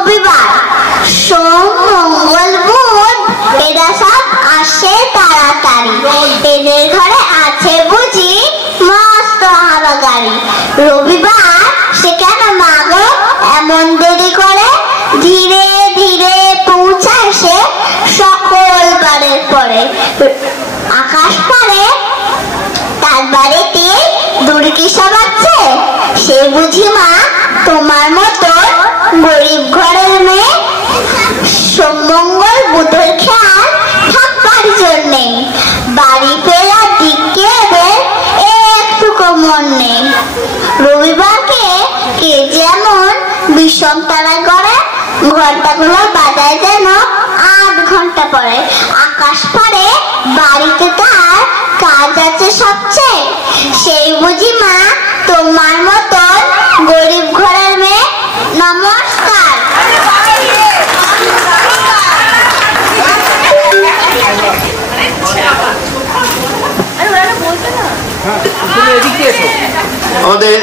রবিবার, সোম, মঙ্গল, বুধ এরা সব আসে তাড়াতাড়ি। এদের ঘরে আছে বুঝি মস্ত হাওয়া গাড়ি। রবিবার সে কেন মা গো এমন দেরি করে? ধীরে ধীরে পৌঁছায় সে সকল বারের পরে। আকাশ পারে তার বাড়িতে দুর্গি সাবাচ্ছে, সে বুঝি মা তোমার মতো গরিব ঘরের মেয়ে। সোম মঙ্গল বুধের খেয়াল থাকবার জন্যে বাড়ি ফেরার দিকে এদের একটুকু মন নেই। রবিবারকে কে যেমন বিষম তারা করে, ঘন্টাগুলো বাজায় যেন 8 ঘন্টা পরে। আকাশ পারে বাড়িতে তার কাজ আছে সবচেয়ে, সেই বুঝি মা তোমার মতন গরিব ঘরের মেয়ে। নমস্কার। আমাদের